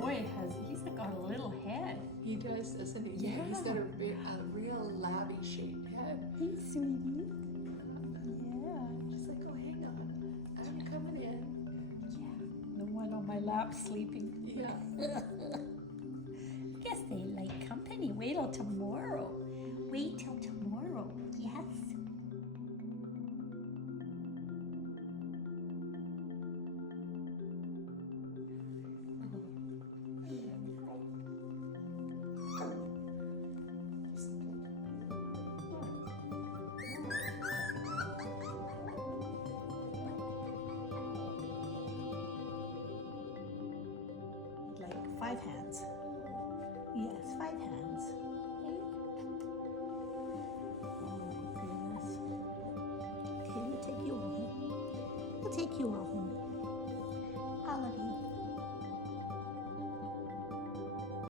boy he's got a little head. He does, doesn't he? Yeah. He's got a real labby shaped head. Hey, sweetie. Yeah. Just like, oh, hang on, I'm coming in. Yeah. The one on my lap sleeping. Yeah. Guess they like company. Wait till tomorrow. Wait till tomorrow. Yes. Like 5 hands. Yes, 5 hands. Oh my goodness. Okay, we'll take you all home. We'll take you all home.